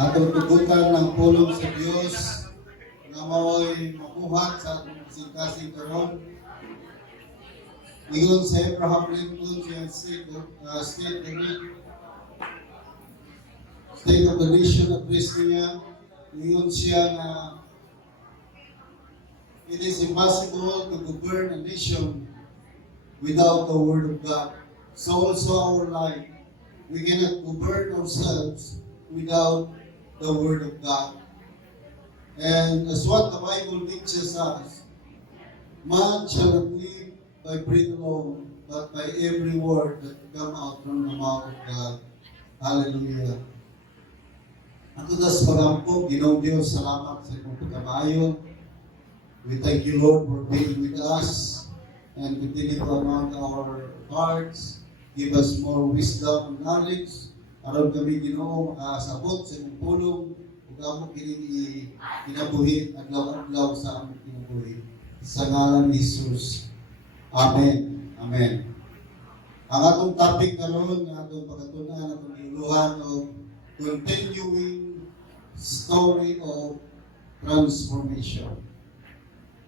Atong tugutan ng pulong sa Dios nga mao'y mabuhat sa atong kasing-kasing karon. Ingon sa Abraham Lincoln siya State of the Nation address niya. Ingon siya na it is impossible to govern a nation without the Word of God. So also our life, we cannot govern ourselves without the Word of God. And as what the Bible teaches us, man shall not live by bread alone, but by every word that come out from the mouth of God. Hallelujah. Ato das pagampo, Ginoong Diyos, salamat sa iyong pagkamayo. We thank you, Lord, for being with us and continue to anoint our hearts. Give us more wisdom and knowledge. Aron kami, Ginoo, makasabot sa iyong pulong. Huwag mo kinabuhi, adlaw-adlaw sa aming kinabuhi. Sa ngalan ni Jesus. Amen. Amen. Ang atong topic karon nga atong pagkatunan, atong iluhan o continuing story of transformation.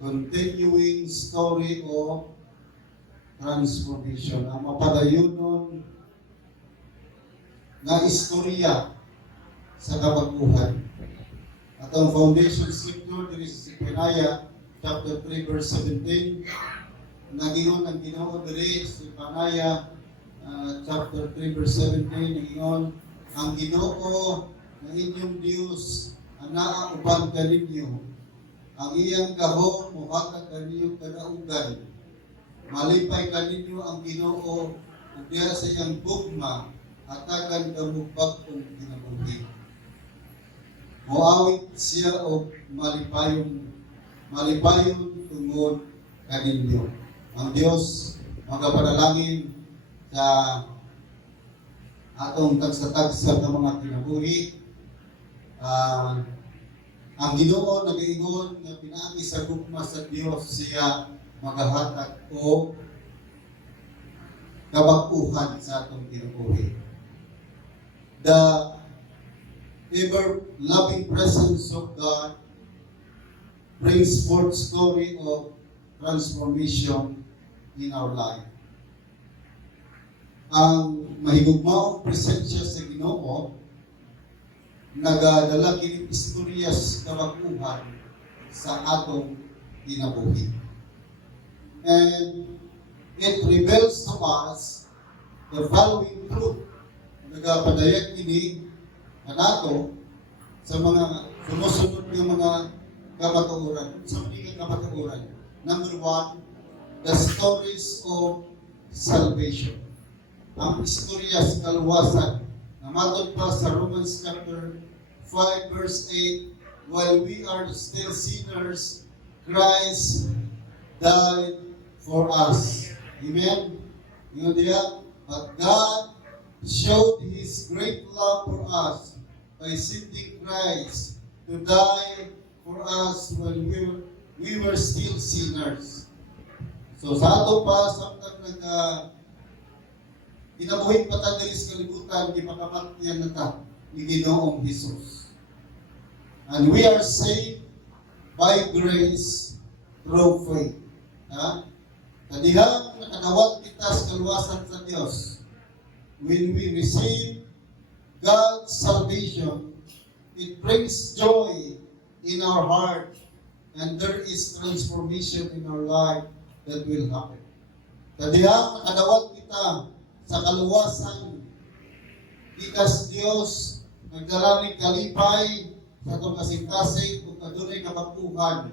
Continuing story of transformation. Ang mapadayonon na istorya sa kabaguhan. At ang foundation scripture diri sa Zephaniah chapter 3 verse 17 nagingon ang Ginoo diri sa Zephaniah chapter 3 verse 17 nagingon ang Ginoo na inyong Dios anaa uban kaninyo ang iyang gahom muhatag kaninyo kadaugan malipay kaninyo ang Ginoo ug diha sa iyang gugma hatagan kamubag kung kinabuhi. Moawit siya o malipayon tungod kaninyo. Ang Diyos magapanalangin sa atong tagsa-tagsa ng mga kinabuhi. Ang Ginoo nag-iingon na pinaagi sa gugma sa Diyos siya magahatag o kabakuhan sa atong kinabuhi. The ever-loving presence of God brings forth story of transformation in our life. Ang mahigugmaong presensya sa Ginoo nagadala kining istoryas kabaguhan sa atong kinabuhi. And it reveals to us the following truth. Nagapadayag kini kanato sa mga sumusunod ng mga kamatuoran. Sa mga kamatuoran. Number 1, the stories of salvation. Ang istorya sa kaluwasan. Namatod pa sa Romans chapter 5 verse 8, while we are still sinners, Christ died for us. Amen? Yun diya. But God showed His great love for us by sending Christ to die for us when we were still sinners. So sa ato pa, samtang kinabuhi pa ta diri sa kalibutan, gipakamatyan na ta ni Ginoong Hesus. And we are saved by grace through faith. Kadihang nakanawag kita sa kaluwasan sa Diyos. When we receive God's salvation, it brings joy in our heart and there is transformation in our life that will happen. Kadihang nakanawag kita sa kaluwasan, kita sa Diyos, nagdala ni kalipay sa itong kasing-kasing kung kadunay kabaguhan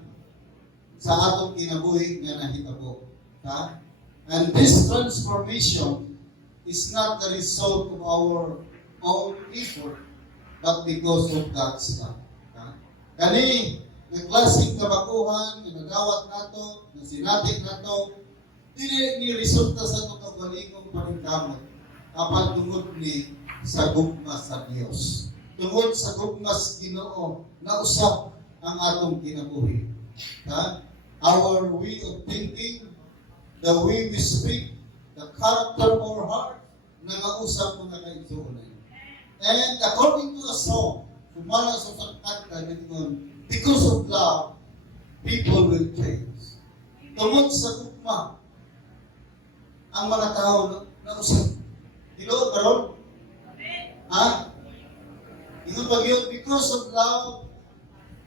sa atong kinabuhi nga nahitabo. And this transformation is not the result of our own effort, but because of God's love. Kani, naglasing kabaguhan, nagawat nato, nasinatik nato, dili ni resulta sa itong kabalingong paningkamot, apan tungod ni sa gugma sa Dios. Tungod sa gugma sa Ginoo, na usap ang atong kinabuhi. Our way of thinking, the way we speak, the character of our heart, nangausap mga kaigsuunan. And according to a song, kumala sa sakata nito, because of love, people will change. Tungod sa gugma, ang mga tao na usap. Dilo, karon? Ha? Ito pag yun, because of love,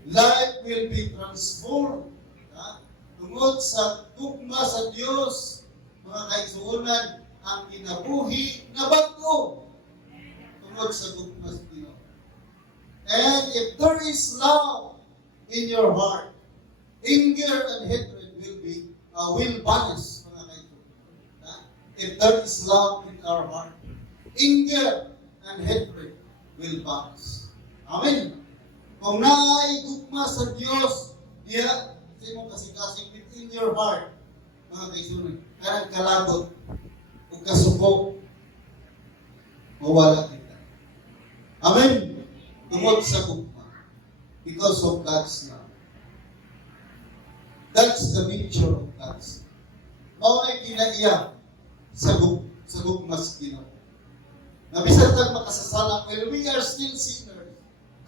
life will be transformed. Ha? Tungod sa gugma sa Diyos, mga kaigsuunan, ang kinabuhi na bago. Tungod sa gugma sa Diyos. And if there is love in your heart, anger and hatred will vanish, mga kaigsuunan. If there is love in our heart, anger and hatred will vanish. Amen. Kung naigugma sa Diyos, diya, sa imong kasing-kasing within your heart, mga kaigsuunan, karang kalabot, o kasuko, mawala kita. Amen. Tungod sa gugma. Because of God's love. That's the nature of God's love. Mawala kinaiya sa gugma sa Ginoo. Nabisan tayong makasasala, when we are still sinners,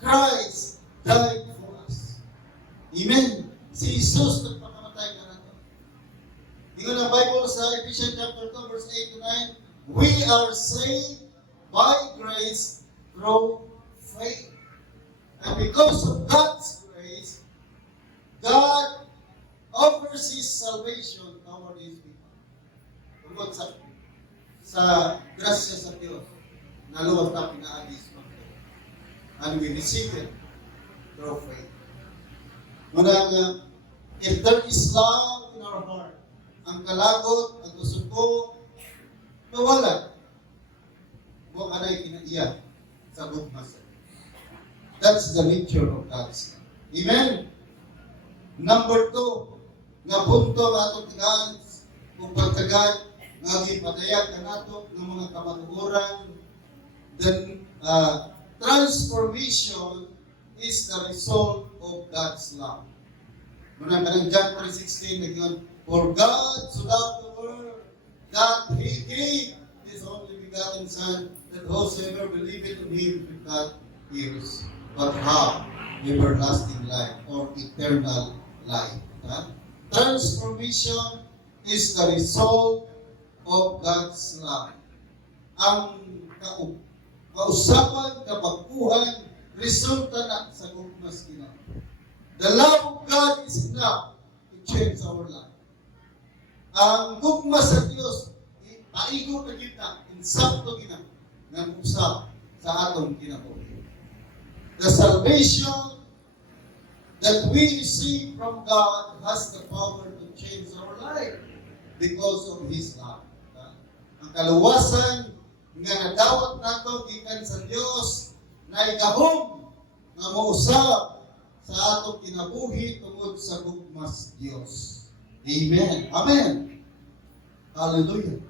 Christ died for us. Amen. Si Jesus nagpakamatay na nato. Tingnan ang Bible sa Ephesians chapter 2, verse 8 to 9. We are saved by grace through faith. And because of God's grace, God offers His salvation toward His people. Tungkol sa grasya sa Diyos, naluwag na pinaagis mo. And we receive it through faith. Muna nga, if there is love in our heart, ang kalagot, ang gusto nawala. Huwag ka na'y kinaiya sa gugma sa Diyos. That's the nature of God's love. Amen? Number 2, nga punto nga itong tagaan, kung pagtagaan, nga ipadayan ka nato ng mga kamatuguran, then transformation is the result of God's love. Muna ka ng John 3:16, naging, for God so loved the world that He gave His only begotten Son, that whosoever believeth in Him will not perish, but have everlasting life or eternal life. Transformation is the result of God's love. Ang kausapan, kabaguhan, resulta na sa gugmas Ginoo. The love of God is enough to change our life. Ang gugmas sa Dios, paigo na kita, insakto kita, ng usap sa atong kinabuhi. The salvation that we receive from God has the power to change our life because of His love. Ang kaluwasan nga nadawat nato gikan sa Dios na igahom nga mousab sa atong kinabuhi tungod sa gugmas Dios. Amen. Amen. Hallelujah.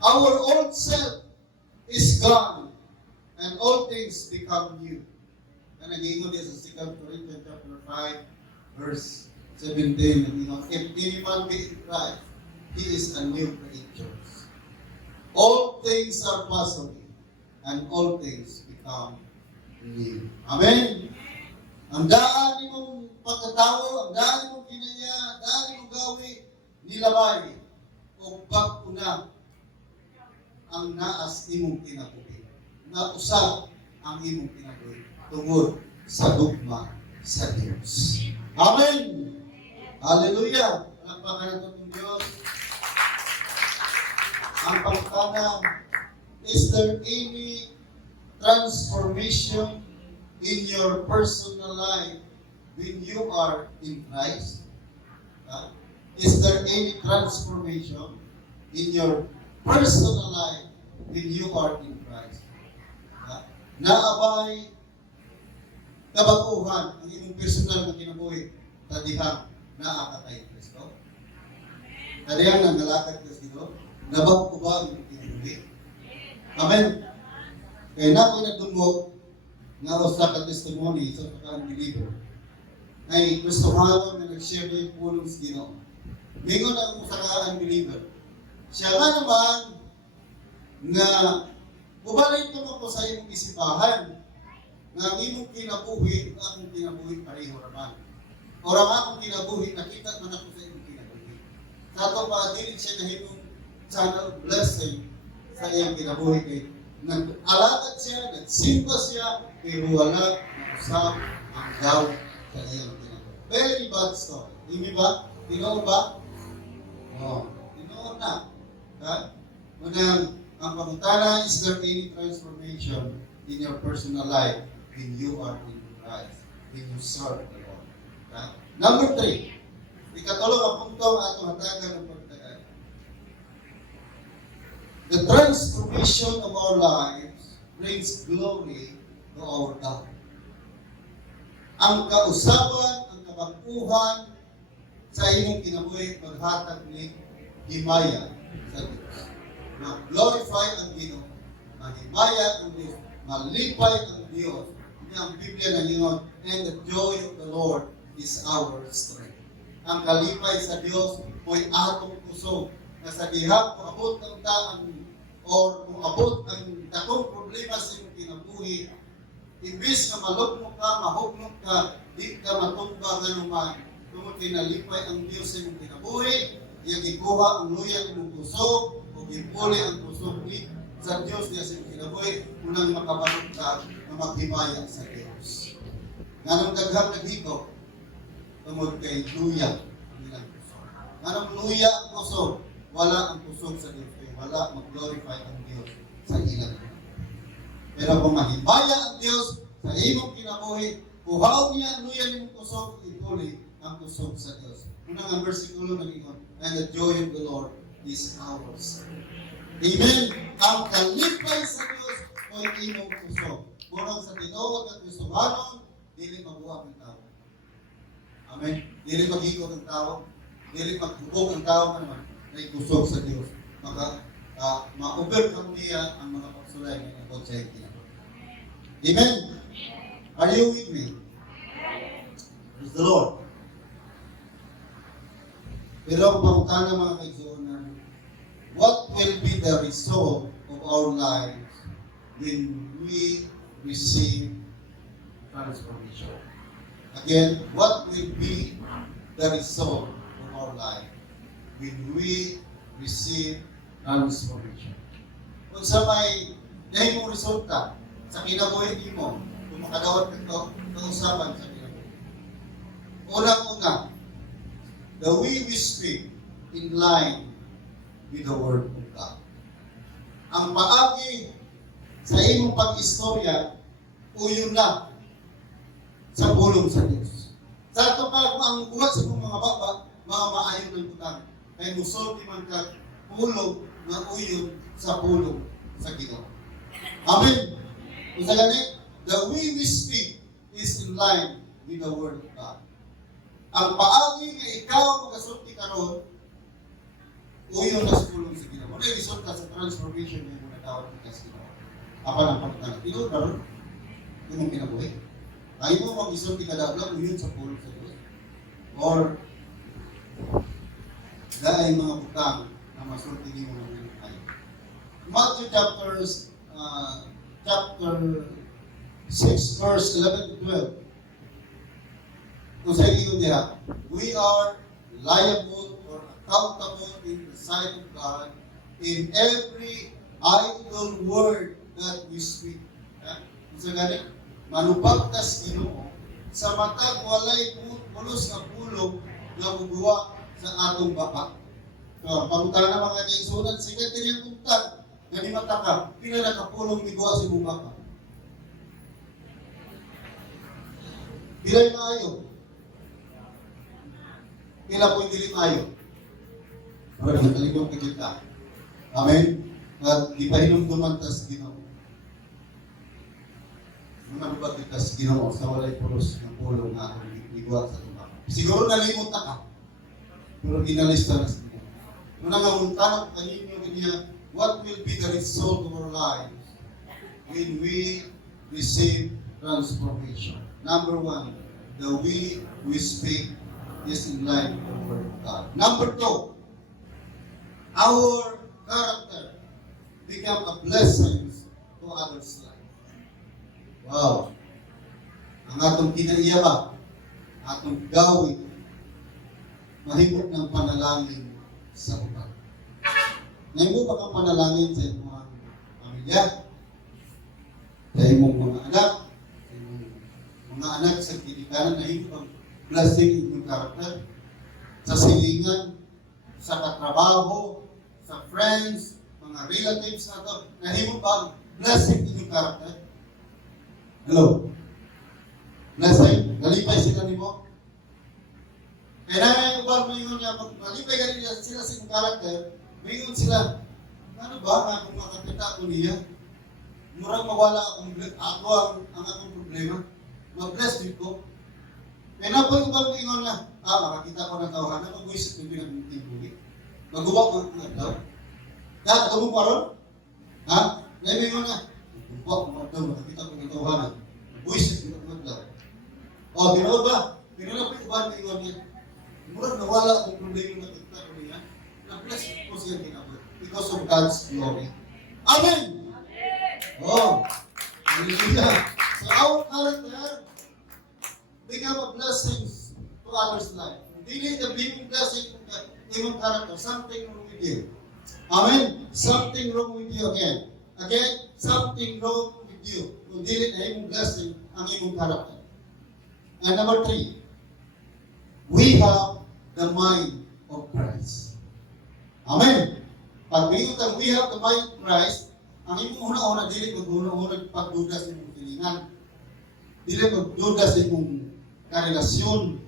Our old self is gone and all things become new. Na nag-iingon din sa 2 Corinthians chapter 5 verse 17, if any man be in Christ, he is a new creature. All things are passed away, and all things become new. Amen. Ang daan nimong pagkatao, ang daan nimong kinaya, ang daan nimong gawi, nilabay, o pagpuna ang naas imong kinabuhi. Nausap ang imong kinabuhi tungod sa dugma sa Diyos. Amen. Hallelujah. Palakpakan natin ng Diyos. Ang pagtanong, is there any transformation in your personal life when you are in Christ? Is there any transformation in your personal life when you are in Christ? Naabay kabaguhan ang imong personal na kinabuhi tadihang naa ka kay Kristo? Tadihang nangalakad ka Kristo? Nabag ko ba ang kinabuhi? Amen. Kaya na ako nagdungog nga usa ka testimony sa pagka-believer ay gusto nga na nag-share na yung pulong sa Ginoo. Mingon ako sa ka-unbeliever. Siya nga naman na bubalik ko sa iyong isipahan nga ang imong kinabuhi, akong kinabuhi pareho raman. O ang akong kinabuhi, nakita man ako sa imong kinabuhi. Sa ito pa, dili siya nahimong channel blessing sa iyang kinabuhi kay nag-alagad siya, nagsimba siya, pero wala usap ang daw sa iyang kinabuhi. Very bad story. Hindi ba? Tinoon ba? Oo. Tinoon na. Ha? Unang, ang pagkutala, is there any transformation in your personal life when you are in Christ, when you serve the Lord? Ha? Number 3, ikatulong ang punto ang atong hatagan ng pagtagay. The transformation of our lives brings glory to our God. Ang kausaban, ang kabaguhan sa inyong kinabuhi, maghatag ni himaya sa Diyos. Mag-glorify ang Ginoo, mahimaya ang Diyos, malipay ang Diyos. Ini ang Biblia na yun, and the joy of the Lord is our strength. Ang kalipay sa Diyos mo'y atong puso na sa dihap kung abot ang daan or kung abot ang takong problema sa iyong kinabuhi, imbis na malugmok ka, mahugmok ka, di ka matumba nga naman, kung kinalipay ang Diyos sa iyong kinabuhi, yung ikuha ang luya ng puso, o ipuli ang puso ni sa Diyos niya sa iyong kinabuhi, unang makabalot ka na maghimaya sa Diyos. Ganong daghang naghito, tungod kay luya nilang puso. Ganong luya ang puso, wala ang puso sa Diyos, wala mag-glorify ang Diyos sa ilang. Pero kung mahimaya ang Diyos sa imong kinabuhi, kuhaw niya ang luya ng puso, ipuli ang puso sa Diyos. Unang ang versikulo ng ingon, and the joy of the Lord is ours. Amen. Ang kalipay sa Diyos o imong puso. Murang sa tinuod at Kristohanon, dili mabuhat ang tao. Amen. Dili maghigot ang tao, dili maghubog ang tao naman na ikusog sa Diyos. Maka ma-overcome niya ang mga pagsulay ng ikot sa itin. Amen. Are you with me? Praise the Lord. Pero ang pangutana mga kaigsunan, what will be the result of our lives when we receive transformation? Again, what will be the result of our life when we receive transformation? Kung sa may nahimong resulta sa kinabuhi mo, kung makadawat ito, kausapan sa kinabuhi. Unang-una, the way we speak in line with the Word of God. Ang paagi sa imong pag-istorya, uyon na sa pulong sa Diyos. Sa ito pa, kung ang buhat sa mga baba, mga maayon ng butang, kay musol di man ka pulong na uyon sa pulong sa Ginoo. Amen. Kung sa ganit, the way we speak is in line with the Word of God. Ang paagi nga ikaw magasulti karon, uyon na sa pulong sa Ginoo. Wala resulta sa transformation ng mga tao ng Ginoo. Apa ng pagkakala? Ito karon, yung kinabuhi. Tayo mo mag-isulti kada ulang uyon sa pulong sa Diyos. Or, dahil mga butang na masulti niyo ng mga tayo. Matthew chapter 6, verse 11 to 12. Kung sa iyo niya, we are liable or accountable in the sight of God in every idle word that we speak. Kung sa ganit, manupagtas Ginoo sa matag walay pulos nga pulong nga bubuwa sa atong baka. So, pangutana na mga kaigsunan, sige tiniyang kungtag nga ni mataka, pila nakapulong ni buwa sa imong baka. Pila'y maayo. Pila po'y dili maayo. Para nataligong kita. Amen? At ipahinom dumantas Ginoo. Mga ba kita sa Ginoo sa walay pulos ng pulong nga akong niguwa sa itong baka. Siguro nalimot na ka. Pero ginalista na sa Ginoo. Muna nga muntanong kanino niya, what will be the result of our lives when we receive transformation? Number 1, the way we speak is in line with the Word of God. Number 2, our character become a blessing to others' life. Wow. ang atong kinaiya ba, atong gawin, mahimot ng panalangin sa uban. Nahimo ba kang panalangin sa imong pamilya, sa imong mga anak, sa imong mga anak sa kinikanan, nahimo bang blessing inyong karakter, sa silingan, sa katrabaho, sa friends, mga relatives na ito, nahimo bang blessing inyong karakter? Hello? Blessing? Nalipay sila ni mo? Kaya na yung uban mo yun niya, pag nalipay ka rin sila sa inyong karakter, mayroon sila, ano ba nga kung makakita ko niya? Murang mawala ang akong problema. Mag-bless din ko. Kaya na po yung uban mo yun na, makakita ko ng tawahan, mag-wish ko pinag-tibuli. Mag-uwak mo ang daw. Dahil ito mo paron? Ha? Ngayon yun na, mag-uwak mo daw, makakita ko ng tawahan. Mag-wish ko pinag-tibuli. O, ganoon ba? Ganoon po yung uban mo yun niya. Murang nawala ang problema na nakita ko niya. Na-bless ko siya ginagawa. Because of God's glory. Amen! Oh, hallelujah. So our character become a blessing to others' life. Dili the being blessing to imong character. Something wrong with you. Amen? Something wrong with you again. Again, something wrong with you. Kung dili na imong blessing ang imong character. And number 3, we have the mind of Christ. Amen. Pag mayroon we have the mind of Christ, ang imong una-una, dili mag-una-una pagduda sa imong pilingan. Dili magduda sa imong karelasyon,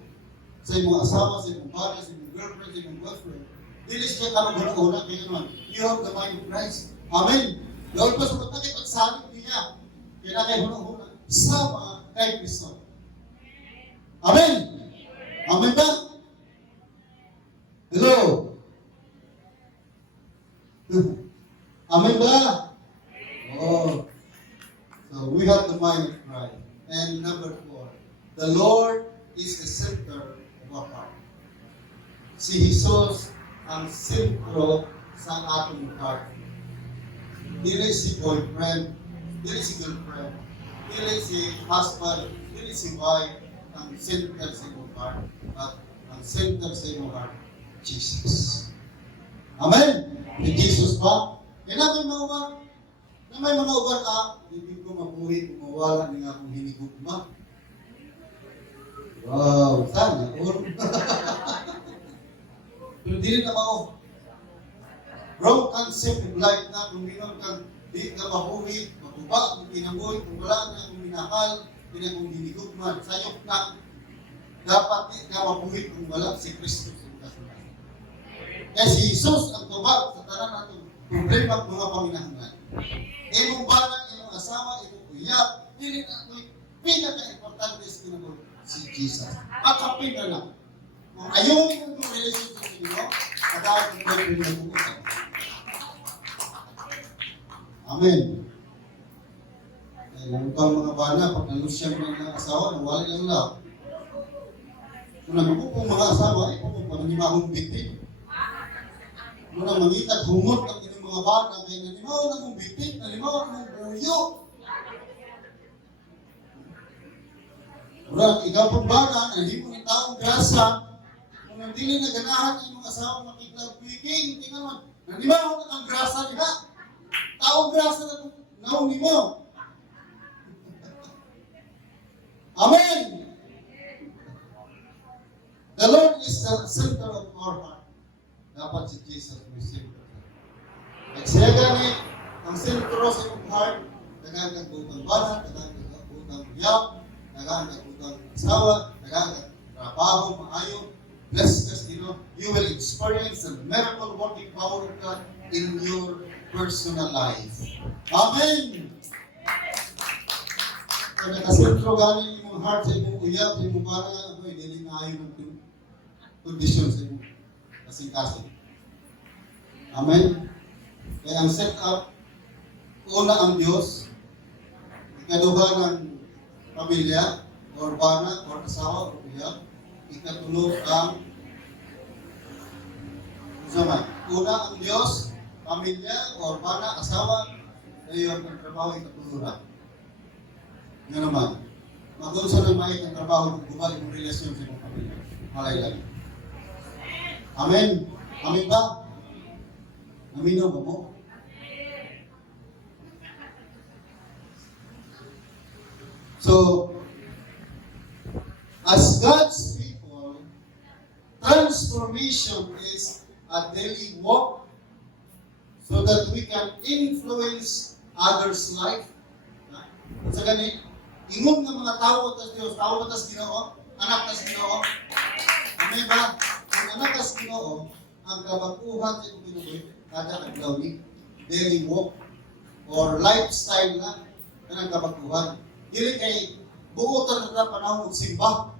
sa imong asawa, sa imong pare, sa imong girlfriend, sa imong boyfriend. Dili siya ka mag-una-una, kaya naman, you have the mind of Christ. Amen. Dahil pa sa pagkakit, pagsalit niya, kaya na kayo una-una, sama kay Kristo. Amen. Amen ba? Hello? Amen ba? Oh. So we have the mind of Christ. And number 4, the Lord is the center of our heart. Si Jesus ang sentro sa ating heart. Dili si boyfriend, dili si girlfriend, dili si husband, dili si wife, ang center sa iyong heart. At ang center sa iyong heart, Jesus. Amen? Ni Jesus pa? Kaya na may mga uban, hindi ko mabuhi, kumawala ng akong hinigugma. Wow, sana. Pero di rin na mao. Wrong concept of life na kung minun kang di ka mabuhi, mabuba, kung kinabuhi, kung wala na kung minahal, hindi kung hinigugma, sayok na. Dapat di ka mabuhi kung wala si Kristo sa kasunod. Kaya si Jesus ang tubag sa tanan natin problema at mga paminahanglan. Imong bana, imong asawa, imong uyab, dili na ako'y pinaka-importante sa kinabuhi si Jesus. Akapin na lang. Kung ayaw mo yung relationship sa inyo, pagkakit mo yung pinag-uutan. Amen. Alam ko ang mga bana, pag nalusyan mo ng asawa, nawali lang lang. Kung nagpupong mga asawa, ay pupong pananimahong biktim. Muna mangitag hungot ang inyong mga bata kaya nalimaw na mong bitin, nalimaw na mong buyo. Muna, ikaw pong bata, hindi mo ng taong grasa, kung hindi na ganahan ang inyong asawang makiklag-wiking, hindi naman, nalimaw na ang grasa nila. Taong grasa na kung nauni mo. Amen! The Lord is the center of our heart. Dapat si Jesus may sentro. At siya gani, ang sentro sa iyong heart, nagahan kang butang bana, nagahan kang butang uyab, nagahan kang butang asawa, nagahan kang trabaho, maayo, bless us, you will experience the miracle working power of God in your personal life. Amen! Kaya nakasentro gani yung heart sa iyong uyab, sa iyong bana, hindi na ayaw ng kondisyon sa iyong kasing-kasing. Amen? Kaya ang set up, una ang Diyos, ikaduha ng pamilya, or bana, or asawa, or uyab, ikatulog ang zaman. Una ang Diyos, pamilya, or bana, asawa, ngayon ang trabaho, ikatulog. Yan naman. Mag-unsa ng mait ang trabaho ng gubay ng relasyon sa imong pamilya. Malay lang. Amen. Amen ba? Aminaw ba mo? So, as God's people, transformation is a daily walk so that we can influence others' life. Sa ganit, ingon ng mga tao tas Dios, tao tas Ginoo, anak tas Ginoo. Amen ba? Ang anak tas Ginoo, ang kabakuhan sa Ginoo, kada adlaw ni daily walk or lifestyle na kanang kabakuhan. Dili kay buotan na panahon og simba.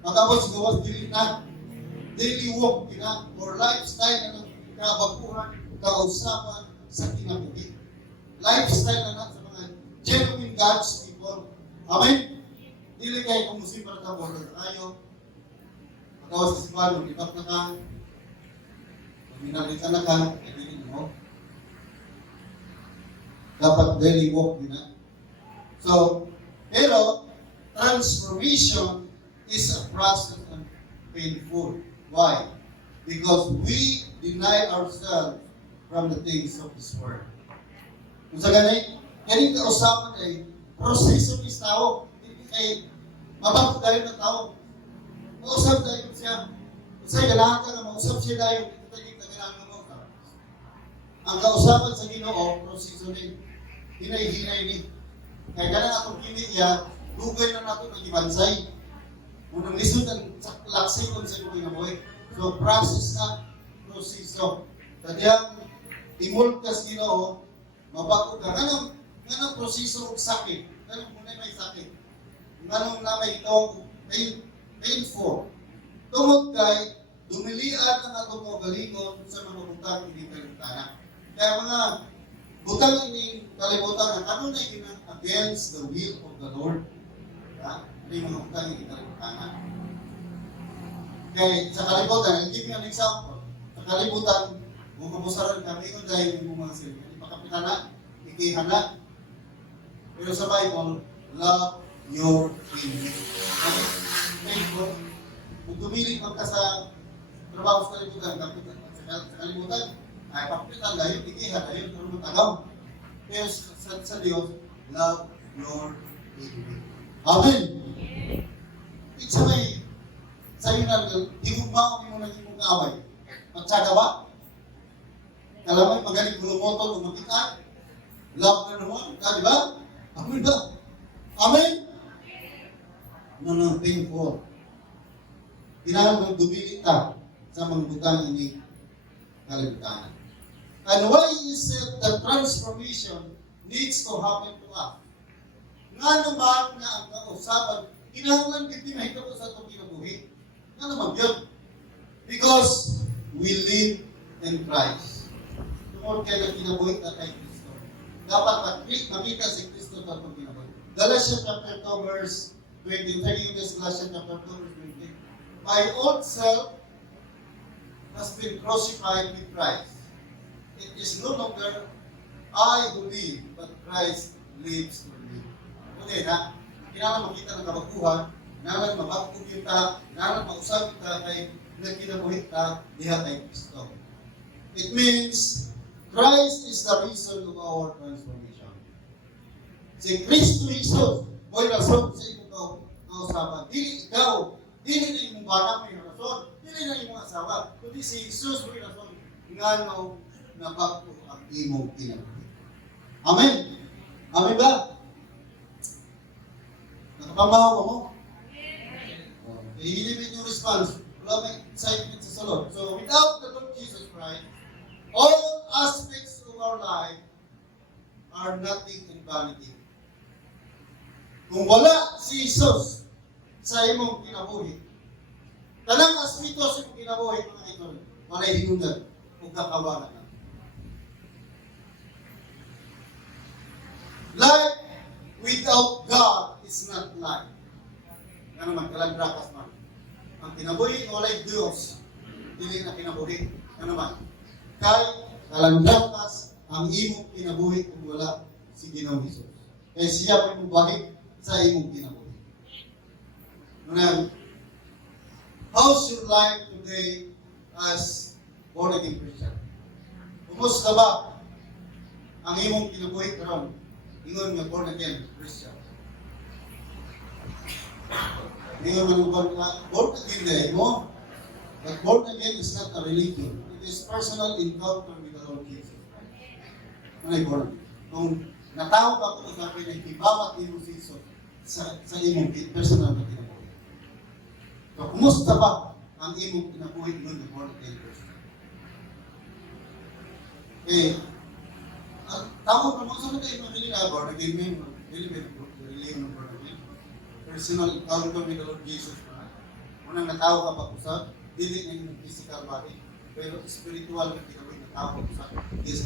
Magabot sa gawas dili na daily walk kina or lifestyle na kabakuhan, kausapan sa kinabuhi. Lifestyle na sa mga genuine God's people. Amen. Dili kay kung musimba ta mo tayo. Magawas sa simba, lipat na ka. Minalita na ka, hindi mo. Dapat daily walk din na. So, pero, transformation is a process and painful. Why? Because we deny ourselves from the things of this world. Kung sa ganit, kaning kausapan ay proseso is tao. Hindi kay mabago tayo ng tao. Mausap tayo siya. Kasi kailangan ka na mausap siya tayo. Ang kausapan sa Ginoo, proseso ni hinay-hinay ni. Kaya ganang akong kiniya, lugay na nato ng ibansay. Unang lisod ang laksikon sa Ginoo. So, process na, proseso. Kadyang, imultas Ginoo, mabago ka. Ganang proseso og sakit. Ganang muna may sakit. Ganang na may itong painful. Tungod kay, dumilian ang atong mga galingon sa mga butang hindi kalintana. Kaya mga butang ini kalibutan na ano na yung against the will of the Lord. Hindi mga butang hindi kalintana. Kaya sa kalibutan, I'll give you an example. Sa kalibutan, kung kamusaran kami kung dahil yung mga sila, ipakapitana, ikihana. Pero sa Bible, love your enemy. Thankful. Kung tumilig ka sa trabaho sa kalibutan, sa kalibutan, ay papitan dahil, ikihan dahil, pero matagaw. Pero sa Diyos, love your enemy. Amen! It's a way, sa'yo na, higugmao mo ng imong kaaway. Matsaga ba? Kalamay, magaling gulumotol, umakitaan. Love na naman, di ba? Amen ba? Amen? Ano painful. Kailangan mong dumilita sa mga butang ini kalibutan. And why is it that transformation needs to happen to us? Nga naman na ang kausapan, kinahanglan hindi mahitabo sa itong kinabuhi. Nga naman yun. Because we live in Christ. Tungkol kayo na kinabuhi na kay Kristo. Dapat makita si Kristo sa itong kinabuhi. Galatians chapter 2 verse 20. Taking this Galatians chapter 2 verse 20. My old self has been crucified with Christ. It is no longer I who live, but Christ lives for me. Okay na, kailangan makita ng kabaguhan, kailangan mabagpog yung ta, kailangan mausap yung ta kay nagkinabuhit ta, diha kay Kristo. It means, Christ is the reason of our transformation. Si Kristo Jesus, mo'y rason sa imong kausapan. Dili ikaw, dili na imong bana may rason, dili na imong asawa, kundi si Jesus mo'y rason. Ngano, napagpo ang imong kinabuhi. Amen? Amen ba? Nakapamahaw mo? I-limit yung response. Wala may excitement sa salon. So, without the Lord Jesus Christ, all aspects of our life are nothing in vanity. Kung wala si Jesus sa imong kinabuhi, talang aspito sa imong kinabuhi, mga ito, walay hinundan o kakawalan na. Life without God is not life. Ano naman, kalagbrakas man. Ang kinabuhi, walay Diyos. Dili na kinabuhi. Ano naman, kay kalagbrakas ang imong kinabuhi kung wala si Ginoong Jesus. Kaya siya may mubahig sa imong kinabuhi. Amen. How's your life today as born again Christian? Kumusta ba ang imong kinabuhi karon? Ingon nga born again Christian. Ingon nga born again dahil mo. But born again is not a religion. It is personal encounter with the Lord Jesus Christ. Ano yung born again? Kung natawag ako ng sabi na ibabak ni Jesus sa imong personal na kinabuhi. So, kumusta ba ang imong kinabuhi ingon nga born again Christian? Ang tawag na mga sabi tayo manili na born again mo, religion ng born again. Personal encounter with the Lord Jesus Christ. Unang natawag ka pag-usap, dili na yung physical body, pero spiritual na kinabuhi na tawag sa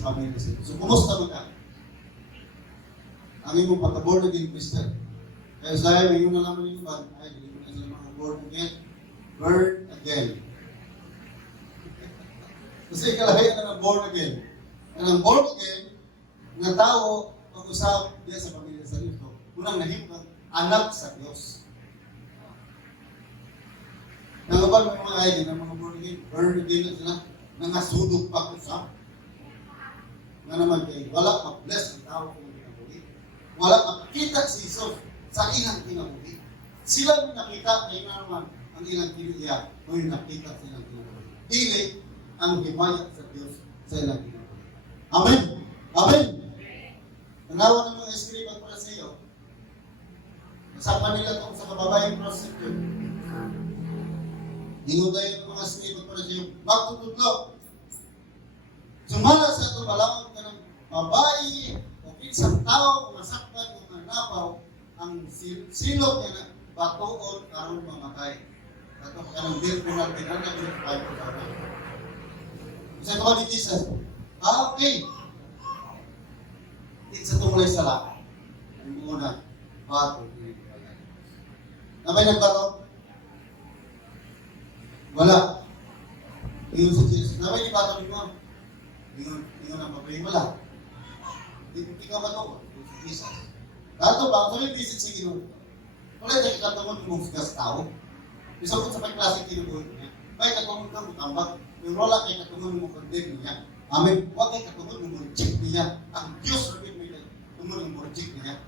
pamilya sa So, kumusta mo ka? Ang imong pagka-born again Christian. Kaya sa may yun na naman yung bag, ay, hindi mo na sila mga born again. Born again. Kasi kalahiyan na ng born again. Ang born again, na tao, pag-usap diya sa pamilya sa Diyos. Unang nahimang anak sa Diyos. Nangaban mo mga ID ng mga born again na sila, nangasudog pag-usap. Nga naman kayo, wala ma-bless ang tao kung kinabuhi. Wala makita si Jesus sa ilang kinabuhi. Sila yung nakita, kayo na naman ang ilang kinabuhi, o yung nakita sa ilang kinabuhi. Dili ang himaya sa Diyos sa ilang kinabuhi. Amen! Amen! Tanawa ng mga escriba para sa iyo. Nasapan nila ito sa kababayang prostitute. Hingo tayo ng mga escriba para sa iyo. Magtutudlo. Sumala sa ito, malawag ka ng babae o isang tao, masaktan o manabaw, ang silot niya na batuon karong mamatay. Ito ka ng death penalty na nag-reply ko sa akin. Isa ko ni Jesus, okay. Sa tungulay sa lakay. Ang una, bato. Nabay nagbato? Wala. Ingon sa Jesus. Nabay ni bato ni mo? Ingon ang papay. Wala. Ikaw ba ito? Si Jesus. Dato ba? Kung may visit sa Ginoo. Wala tayo katamon ng mga tao. Isa ko sa pag-klaseng kinubuhin niya. Kaya katamon ka mo tambak. Yung wala kay katamon mo condemn niya. Amen. Huwag kay katamon mo reject niya. Ang Diyos rin yung project niya.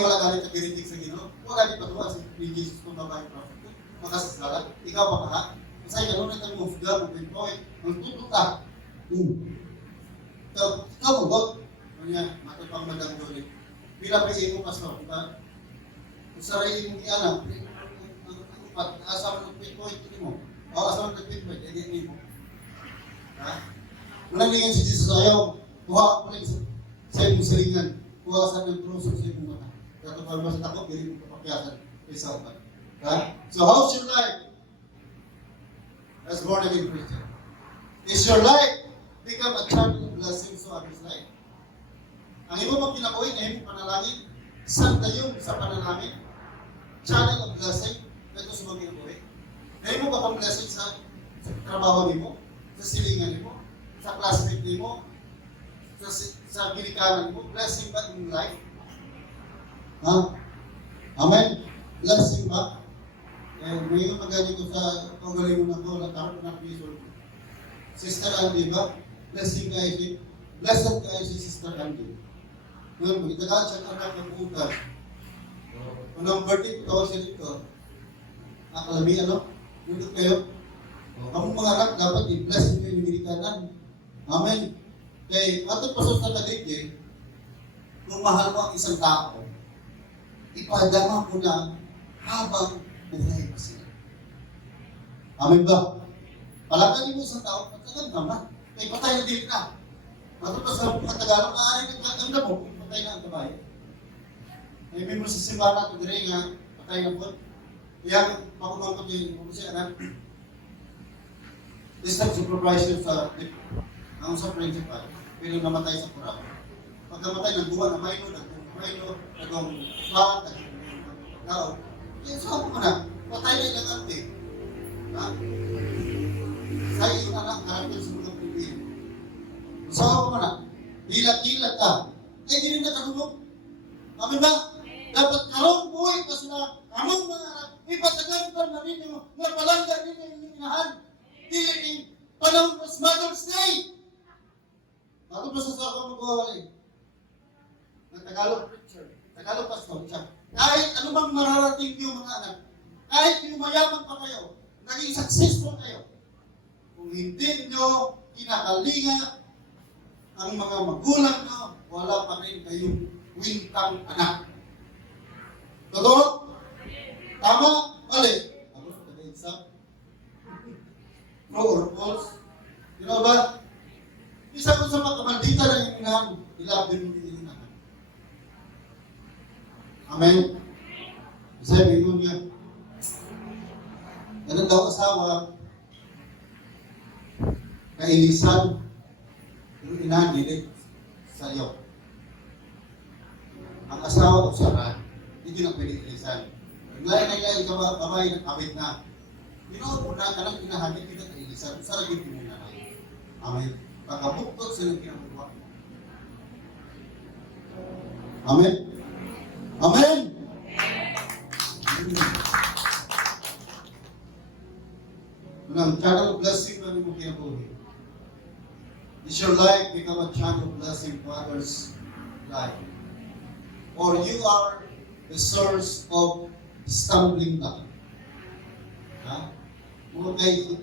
Wala galit at i-reject sa Ginoo. Huwag galit patuwa sa Jesus kung babae prophet. Makasasala. Ikaw pa ka. Kasi gano'n na itong move down, pinpoint. Ang tutok ka. Ikaw mo, huwag. Ano niya, matupang madang doon. Bila pa iyo, pastor. Diba? Kung saray mong ianap, asama ng pinpoint mo. O asama ng pinpoint, edit mo. Manalingin si Jesus ayaw. Kuha ko rin sa iyong silingan. Kuwasan ng trusok sa iyong mata. Kato pa mas takot, hindi mo kapakyasan sa upan. So how's your life as born again Christian? Is your life become a channel of blessing to others' life? Ang imo mong kinabuhi na imo panalangin, saan tayo sa panalangin? Channel of blessing na ito sa mga kinabuhi. Na imo ba pang blessing sa trabaho mo, sa silingan mo, sa classmate mo, sa ginikanan mo, blessing ba in life? Amen? Blessing ba? Ngayon magani ko sa pagaling mo na ko, nagkaroon na piso. Sister Andy ba? Blessing kayo si, blessed kayo si Sister Andy. Ngayon, magitagaan siya anak ng utang. Unang birthday ko siya dito. Akalami, Nundot kayo. Kamong mga anak, dapat i-bless nyo yung ginikanan. Amen? Kaya, atong pasos na talig kung mahal mo ang isang tao, ipadama mo na habang buhay pa sila. Amen ba? Palagan mo isang tao, pagkagan ka ba? Kaya patay na din ka. Atong pasos na pagkatagalong, maaari ng kaganda mo, patay na ang kabayo. Kaya may mo sa simbahan ito, dire nga, patay na po. Kaya, makumang ko din, kung siya, distant supervisor sa ang sa principal, pero namatay sa kurang. Pag namatay, nagbuwa na mayro, nagong bawat, nagong tao. Kaya saan mo na, patay na ilang ante. Sa iyo na lang, karakter sa mga Pilipino. Saan mo na, hilat-hilat ka. Hindi rin nakatulog. Amin ba? Dapat karon buhay pa sila, among mga anak, ipatagan ka na ninyo, nga palangga ninyo yung inahan. Dili panahon pas Mother's Day. Ako pa sa sako magwawali. Ng Tagalog preacher, Tagalog pastor, siya. Kahit ano bang mararating niyo mga anak, kahit yung mayaman pa kayo, naging successful kayo, kung hindi nyo kinakalinga ang mga magulang nyo, wala pa rin kayong wintang anak. Totoo? Tama? Mali? Ako sa taga-isa? True or false? You know ba? Isa ko sa pagkamaldita na yung inahan, ilabin mo yung inahan. Amen? Sabi mo niya, ganun daw asawa, kainisan, yung inahan dilit sa iyo. Ang asawa o sara, hindi na pwede ilisan. Lain-lain ka ba, babay ng kabit na. Pinood mo na ka ng inahan, hindi ka ilisan. Saragin mo na lang. Amen. Pagkabuktot sila kinagawa mo. Amen? Amen? Unang channel of blessing na mo kinabuhi. Is your life become a channel of blessing to others' life? Or you are the source of stumbling block? Ha? Mga kayo,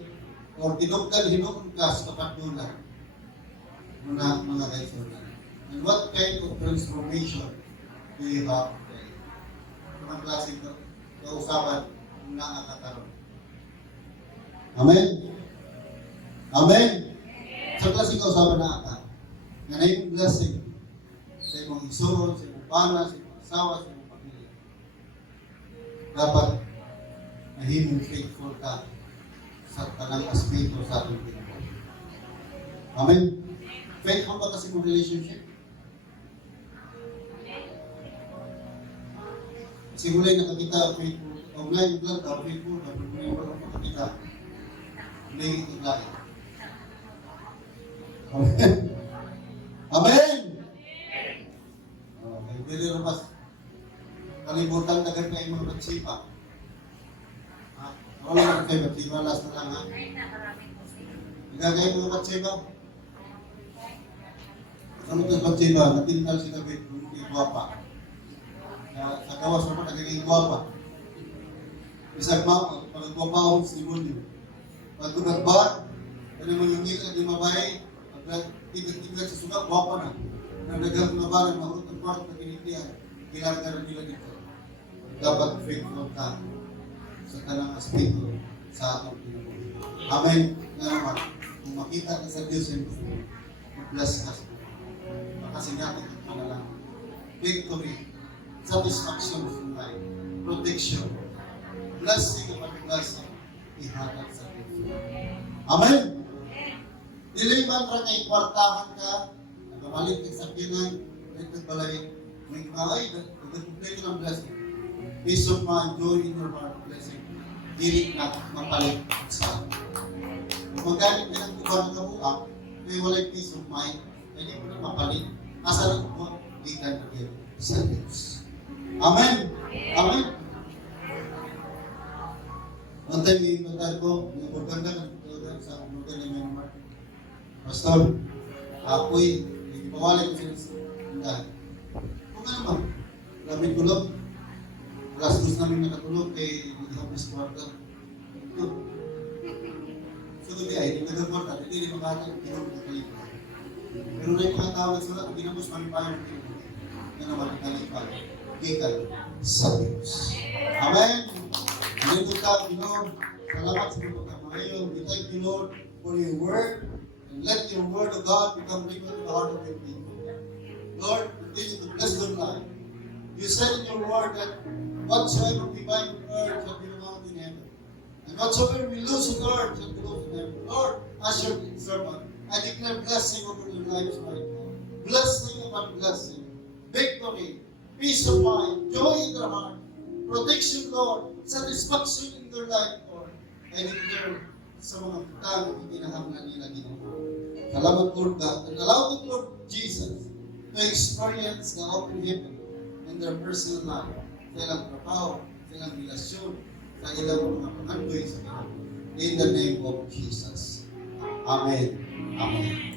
or hinukon ka sa kapatulan. Mga kaibigan. And what kind of transformation do you have today? Mga klaseng kausapan na nakakaroon. Amen? Amen? Sa klaseng kausapan na aka, nga na yung blessing sa imong isurod, sa imong pana, sa imong asawa, sa imong pamilya. Dapat mahimong faithful ka sa tanang aspeto sa ating Pilipinas. Amen? Faithful ba kasi mong relationship? Kasi mulay nakakita, faithful. Online, vlog daw, faithful. Dapat mulay mo lang makakita. Mulay itlay. Amen? Amen! Okay, pwede rin mas kalimutan na ganyan kayo mga batsipa. Wala lang kayo batsipa, last na lang ha. Nagagay mga batsipa. Ano ito batsipa? Natintal si David, bumukit guwapa. Sa kawas naman, nagaging guwapa. Isang mapa, pag-guwapa akong si Demonyo. Pag nagbar, ano naman yung ngil at limabay, tigag-tigag sa suga, guwapa na. Nadagang nabalan, mahurot ang kwarto na kinitiyan, ginagaran nila dito. Dapat faithful ka sa tanang aspeko sa atong pinabuhi. Amen. Nga naman, kung makita ka sa Diyos yung bless ka. Makasingatan ka pa na lang. Victory, satisfaction sa life, protection, blessing upon blessing, ihatag sa Diyos. Amen. Dili man ra kay kwartahan ka, nagabalik ka sa kinan, nagbalay, may kaay, nagkumpleto ng blessing. Peace of mind, joy in your heart, blessing. Dili na mapalit sa akin. Kung magalit ka ng kuha ng kabuak, may walay peace of mind, hindi mo na mapalit. Asa na mo, di ka naging sa Diyos. Amen? Amen? One time, iimbatan ko, nagpagkanda ka ng sa umagan ni Myanmar. Pastor, ako'y ipawali ko sa tindahan. Kung ano ba, labing tulog. Alas 2 namin nakatulog kay Hapis Quarter. So, hindi ay, hindi nagagwarta, hindi makatag, hindi mo nakalipan. Pero na yung mga tawag sila, kung ginamos kami pa yung pinag. Yan naman, nakalipan. Kikal sa Diyos. Amen? Nandito ka, Lord. Salamat sa mga ngayon. We thank you, Lord, for your word. And let your word of God become real to the heart of your people. Lord, continue to bless them life. You said in your word that whatsoever we bind on earth shall be bound in heaven. And whatsoever we lose on earth shall be loosed in heaven. Lord, as your servant, I declare blessing over their lives right now. Blessing upon blessing. Victory, peace of mind, joy in their heart, protection, Lord, satisfaction in their life, Lord. I declare sa mga taong itinahanglan nila Ginoo. Salamat, Lord God. And allow them, Lord Jesus, to experience the open heaven in their personal life. sa ilang trabaho, sa ilang relasyon, sa ilang mga pangandoy sa Ginoo. In the name of Jesus. Amen. Amen.